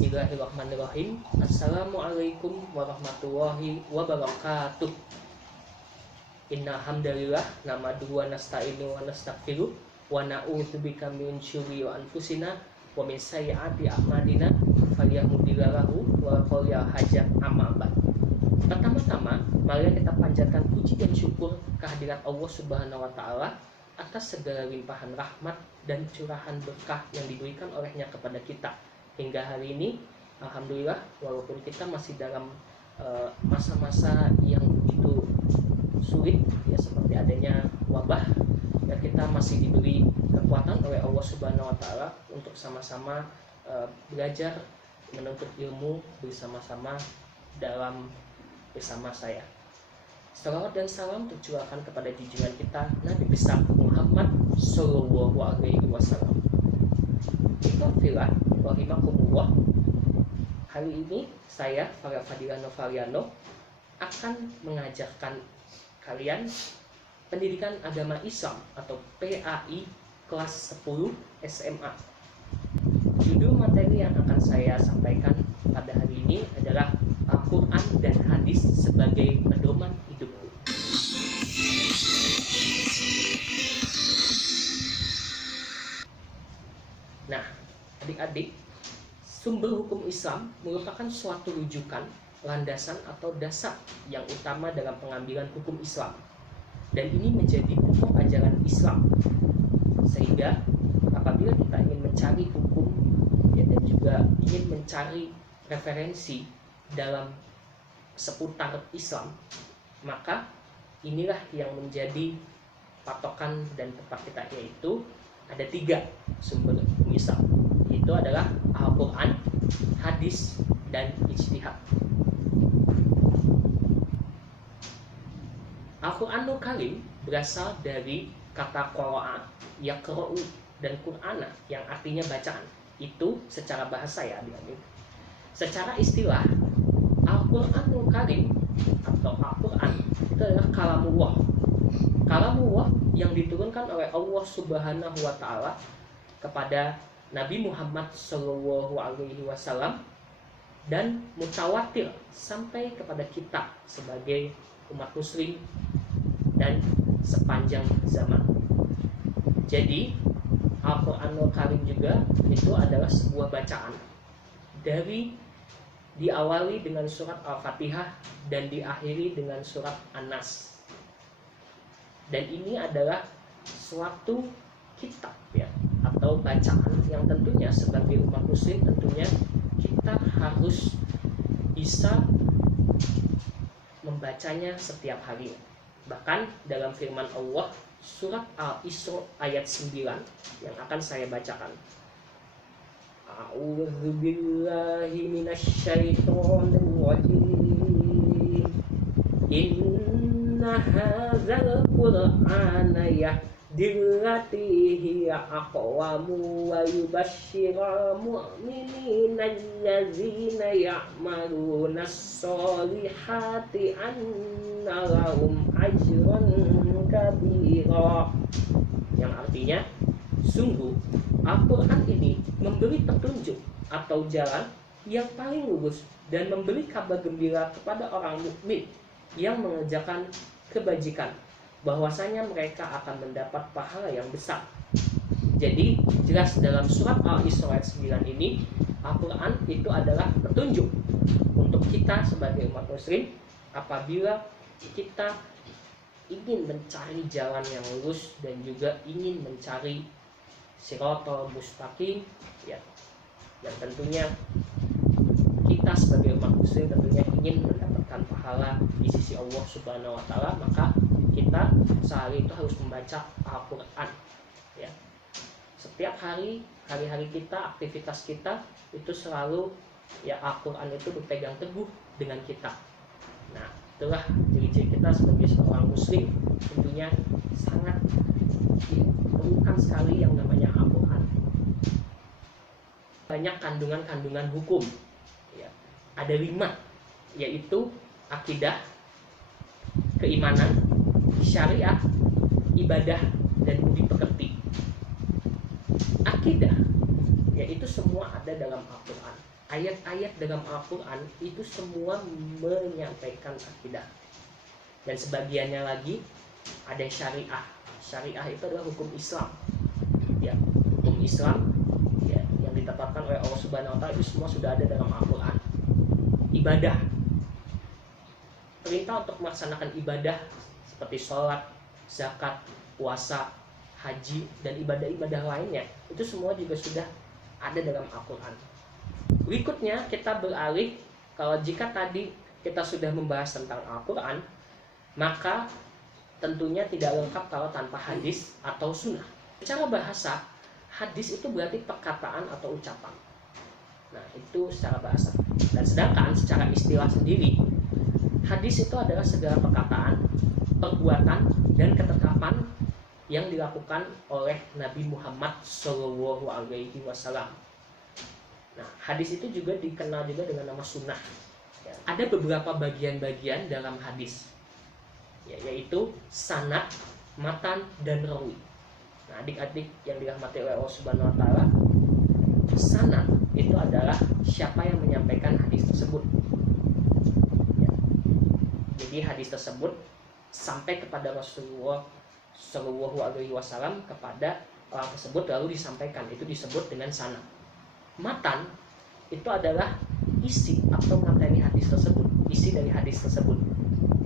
Bismillahirrahmanirrahim. Assalamualaikum warahmatullahi wabarakatuh. Innal hamdalillah nahmaduhu wa nasta'inu wa nastaghfiruh wa na'udzubika min syururi anfusina wa min sayyiati a'malina falyahmudillahu wa qawla hajat amma ba'd. Pertama-tama, mari kita panjatkan puji dan syukur kehadirat Allah Subhanahu wa taala atas segala limpahan rahmat dan curahan berkah yang diberikan olehnya kepada kita hingga hari ini. Alhamdulillah, walaupun kita masih dalam masa-masa yang begitu sulit ya, seperti adanya wabah, ya kita masih diberi kekuatan oleh Allah Subhanahu wa taala untuk sama-sama belajar menuntut ilmu bersama-sama bersama saya. Salawat dan salam tercurahkan kepada junjungan kita Nabi besar Muhammad Sallallahu Alaihi Wasallam. Ikhwafillah rahimakumullah. Hari ini saya Farah Fadila Novaliano akan mengajarkan kalian pendidikan agama Islam atau PAI kelas 10 SMA. Judul materi yang akan saya sampaikan pada hari ini adalah Al-Quran dan Hadis sebagai pedoman hidupku. Nah, adik-adik, sumber hukum Islam merupakan suatu rujukan, landasan atau dasar yang utama dalam pengambilan hukum Islam. Dan ini menjadi pokok ajaran Islam. Sehingga apabila kita ingin mencari hukum ya, dan juga ingin mencari referensi dalam seputar Islam, maka inilah yang menjadi patokan dan tempat kita, yaitu ada 3 sumber hukum Islam, yaitu adalah Al-Quran, Hadis, dan Ijtihad. Al-Quranul Karim berasal dari kata qara'a, yaqra'u, dan Qur'ana yang artinya bacaan. Itu secara bahasa ya adik-adik. Secara istilah, Al-Quranul Karim atau Al-Quran itu adalah kalamullah. Kalamullah yang diturunkan oleh Allah Subhanahu wa taala kepada Nabi Muhammad Sallallahu Alaihi Wasallam dan mutawatir sampai kepada kita sebagai umat muslim dan sepanjang zaman. Jadi Al-Quranul Karim juga itu adalah sebuah bacaan diawali dengan surat Al-Fatihah dan diakhiri dengan surat An-Nas. Dan ini adalah suatu kitab ya, atau bacaan yang tentunya sebagai umat muslim tentunya kita harus bisa membacanya setiap hari. Bahkan dalam firman Allah surat Al-Isra ayat 9 yang akan saya bacakan. A'udzubillahi minasyaitonir rajim. Inna hadzal qur'ana yahdillati hiya aqwamu wa yubashshirul mu'minina allazina ya'maluna sholihati anna lahum ajran kabira. Yang artinya, sungguh Al-Quran ini memberi petunjuk atau jalan yang paling lurus dan memberi kabar gembira kepada orang mukmin yang mengerjakan kebajikan, bahwasanya mereka akan mendapat pahala yang besar. Jadi jelas dalam surat Al-Isra ayat 9 ini, Al-Quran itu adalah petunjuk untuk kita sebagai umat muslim apabila kita ingin mencari jalan yang lurus dan juga ingin mencari Shiratal Mustaqim ya. Dan tentunya kita sebagai umat muslim tentunya ingin mendapatkan pahala di sisi Allah Subhanahu wa taala, maka kita sehari itu harus membaca Al-Quran ya. Setiap hari-hari kita, aktivitas kita itu selalu ya Al-Quran itu berpegang teguh dengan kita. Nah, itulah ciri-ciri kita sebagai seorang muslim, tentunya sangat diperlukan sekali yang namanya Al-Quran. Banyak kandungan-kandungan hukum ya. Ada 5, yaitu akidah, keimanan, syariat, ibadah, dan budi pekerti. Akidah yaitu semua ada dalam Al-Quran. ayat-ayat dalam Al-Quran itu semua menyampaikan akidah. Dan sebagiannya lagi ada syariah. Syariah itu adalah hukum Islam. Ya, hukum Islam ya, yang ditetapkan oleh Allah Subhanahu wa taala itu semua sudah ada dalam Al-Quran. Ibadah, perintah untuk melaksanakan ibadah seperti sholat, zakat, puasa, haji, dan ibadah-ibadah lainnya itu semua juga sudah ada dalam Al-Quran. Berikutnya kita beralih, kalau jika tadi kita sudah membahas tentang Al-Quran, maka tentunya tidak lengkap kalau tanpa hadis atau sunnah. Secara bahasa, hadis itu berarti perkataan atau ucapan. Nah, itu secara bahasa. Dan sedangkan secara istilah sendiri, hadis itu adalah segala perkataan, perbuatan, dan ketetapan yang dilakukan oleh Nabi Muhammad SAW. Nah, hadis itu juga dikenal juga dengan nama sunnah. Ya, ada beberapa bagian-bagian dalam hadis, ya, yaitu sanad, matan, dan rawi. Nah, adik-adik yang dirahmati oleh Allah Subhanahu wa taala, sanad itu adalah siapa yang menyampaikan hadis tersebut. Ya. Jadi hadis tersebut sampai kepada Rasulullah Shallallahu Alaihi Wasallam, kepada orang tersebut lalu disampaikan, itu disebut dengan sanad. Matan itu adalah isi atau materi hadis tersebut, isi dari hadis tersebut,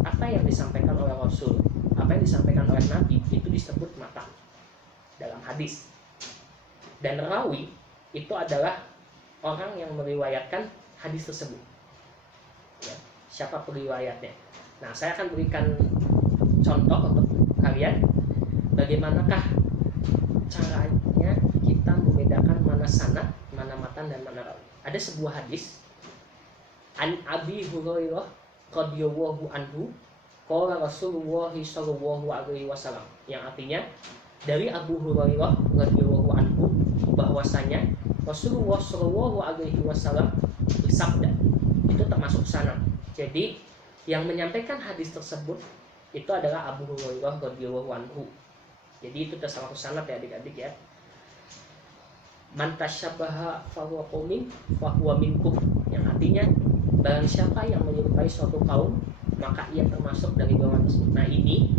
apa yang disampaikan oleh Rasul, apa yang disampaikan oleh Nabi, itu disebut matan dalam hadis. Dan rawi itu adalah orang yang meriwayatkan hadis tersebut, ya, siapa periwayatnya. Nah, saya akan berikan contoh untuk kalian bagaimanakah caranya kita membedakan mana sanad, mana matan, dan mana rawi. Ada sebuah hadis an Abi Hurairah radhiyallahu anhu qala Rasulullah sallallahu alaihi wasallam, yang artinya dari Abu Hurairah radhiyallahu anhu bahwasanya Rasulullah sallallahu alaihi wasallam bersabda. Itu termasuk sanad. Jadi yang menyampaikan hadis tersebut itu adalah Abu Hurairah radhiyallahu anhu. Jadi itu termasuk sanad ya adik-adik ya. Man tasyabaha fahuwa qaumin fahuwa minkum, yang artinya barang siapa yang menyerupai suatu kaum maka ia termasuk dari golongan tersebut. Nah, ini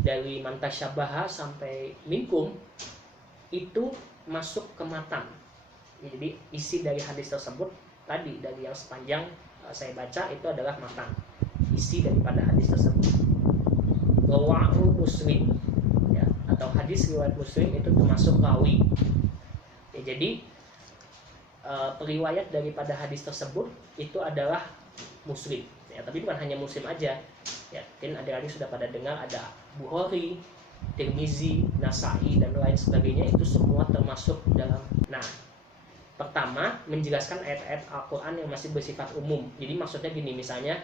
dari man tasyabaha sampai minkum itu masuk ke matan. Jadi isi dari hadis tersebut tadi, dari yang sepanjang saya baca itu adalah matan, isi daripada hadis tersebut. Rawahu Muslim, ya, atau hadis riwayat Muslim itu termasuk rawi. Ya, jadi periwayat daripada hadis tersebut itu adalah Muslim. Ya, tapi bukan hanya Muslim aja. Ya, mungkin adik-adik sudah pada dengar ada Bukhari, Tirmizi, Nasai, dan lain sebagainya, itu semua termasuk dalam. Nah, pertama menjelaskan ayat-ayat Al-Quran yang masih bersifat umum. Jadi maksudnya gini, misalnya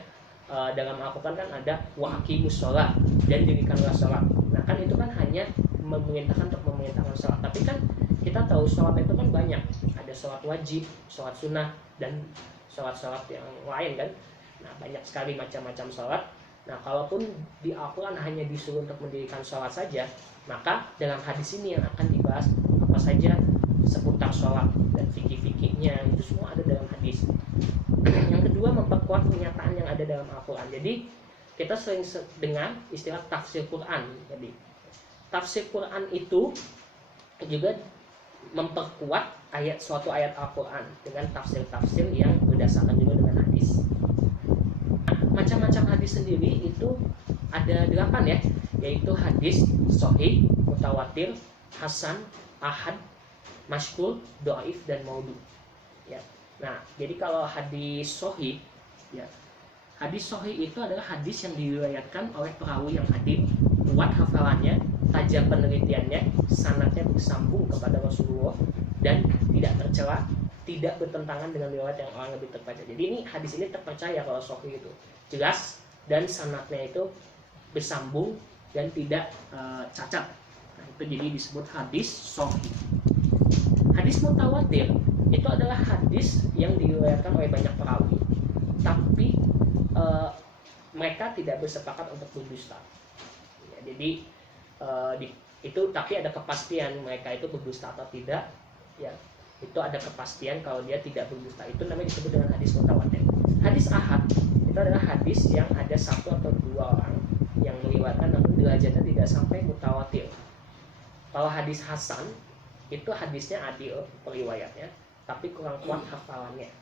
dalam Al-Quran kan ada wa aqimus sholat, dan dirikanlah sholat. Nah, kan itu kan hanya memerintahkan untuk memerintahkan sholat. Tapi kan kita tahu sholat itu kan banyak. Ada sholat wajib, sholat sunnah, dan sholat-sholat yang lain kan. Nah, banyak sekali macam-macam sholat. Nah, kalaupun di Al-Quran hanya disuruh untuk mendirikan sholat saja, maka dalam hadis ini yang akan dibahas apa saja seputar sholat dan fikih-fikihnya, itu semua ada dalam hadis. Yang kedua, memperkuat kenyataan yang ada dalam Al-Quran. Jadi kita sering dengar istilah tafsir Quran. Jadi tafsir Quran itu juga memperkuat suatu ayat Al-Quran dengan tafsir-tafsir yang berdasarkan juga dengan hadis. Macam-macam hadis sendiri itu ada 8 ya, yaitu hadis sahih, mutawatir, hasan, ahad, masyhur, dhaif, dan maudhu. Ya. Nah, jadi kalau hadis sahih, ya, hadis sahih itu adalah hadis yang diriwayatkan oleh perawi yang adil, kuat hafalannya, tajam penelitiannya, sanadnya bersambung kepada Rasulullah, dan tidak tercela, tidak bertentangan dengan riwayat yang orang lebih terpercaya. Jadi ini hadis ini terpercaya kalau sahih itu jelas, dan sanadnya itu bersambung dan tidak cacat. Nah, itu jadi disebut hadis sahih. Hadis mutawatir itu adalah hadis yang diriwayatkan oleh banyak perawi, tapi mereka tidak bersepakat untuk berdusta. Ya, jadi itu tapi ada kepastian mereka itu berdusta atau tidak. Ya, itu ada kepastian kalau dia tidak berdusta. Itu namanya disebut dengan hadis mutawatir. Hadis ahad itu adalah hadis yang ada satu atau dua orang yang meriwayatkan namun derajatnya tidak sampai mutawatir. Kalau hadis hasan itu hadisnya adil periwayatnya tapi kurang kuat hafalannya.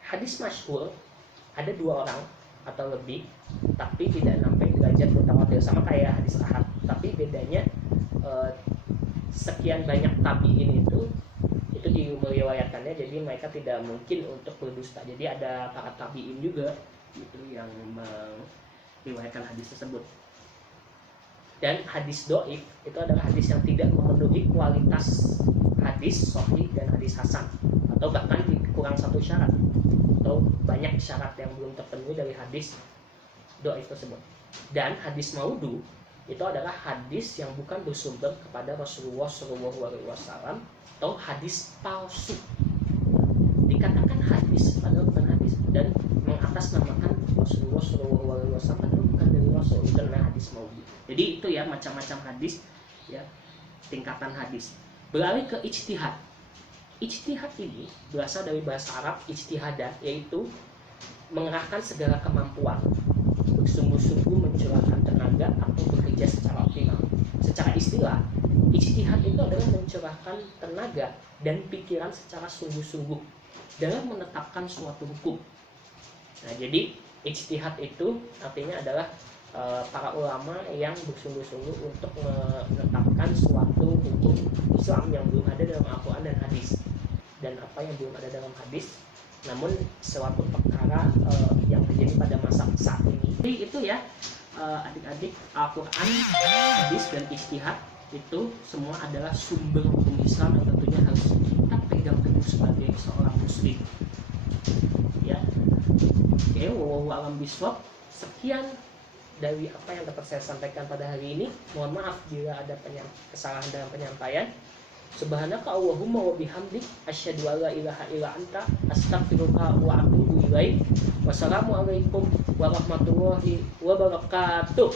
Hadis masyhur ada dua orang atau lebih tapi tidak sampai derajat mutawatir, sama kayak hadis ahad, tapi bedanya sekian banyak tabiin itu di meriwayatkannya, jadi mereka tidak mungkin untuk berdusta. Jadi ada para tabiin juga itu yang meriwayatkan hadis tersebut. Dan hadis doif itu adalah hadis yang tidak memenuhi kualitas hadis sahih dan hadis hasan, atau bahkan kurang satu syarat atau banyak syarat yang belum terpenuhi dari hadis doif tersebut. Dan hadis maudhu itu adalah hadis yang bukan bersumber kepada Rasulullah SAW atau hadis palsu. Dikatakan hadis padahal bukan hadis, dan mengatasnamakan Rasulullah SAW padahal bukan dari Rasul. Itu namanya hadis maudhu. Jadi itu ya macam-macam hadis ya, tingkatan hadis. Beralih ke ijtihad. Ijtihad ini berasal dari bahasa Arab ijtihada, yaitu mengerahkan segala kemampuan, bersungguh-sungguh mencurahkan tenaga atau bekerja secara optimal. Secara istilah, ijtihad itu adalah mencurahkan tenaga dan pikiran secara sungguh-sungguh dalam menetapkan suatu hukum. Nah, jadi ijtihad itu artinya adalah para ulama yang bersungguh-sungguh untuk menetapkan suatu hukum Islam yang belum ada dalam Al-Quran dan hadis. Dan apa yang belum ada dalam hadis, namun suatu perkara yang terjadi pada masa saat ini. Jadi itu ya adik-adik, Al-Quran, hadis, dan ijtihad itu semua adalah sumber hukum Islam yang tentunya harus kita pegang teguh sebagai seorang muslim. Ya, oke, wallahu a'lam bishawab. Sekian dari apa yang dapat saya sampaikan pada hari ini. Mohon maaf jika ada kesalahan dalam penyampaian. Subhanaka Allahumma wa bihamdik asyhadu an la ilaha illa anta astaghfiruka wa atubu ilaik. Wassalamualaikum warahmatullahi wabarakatuh.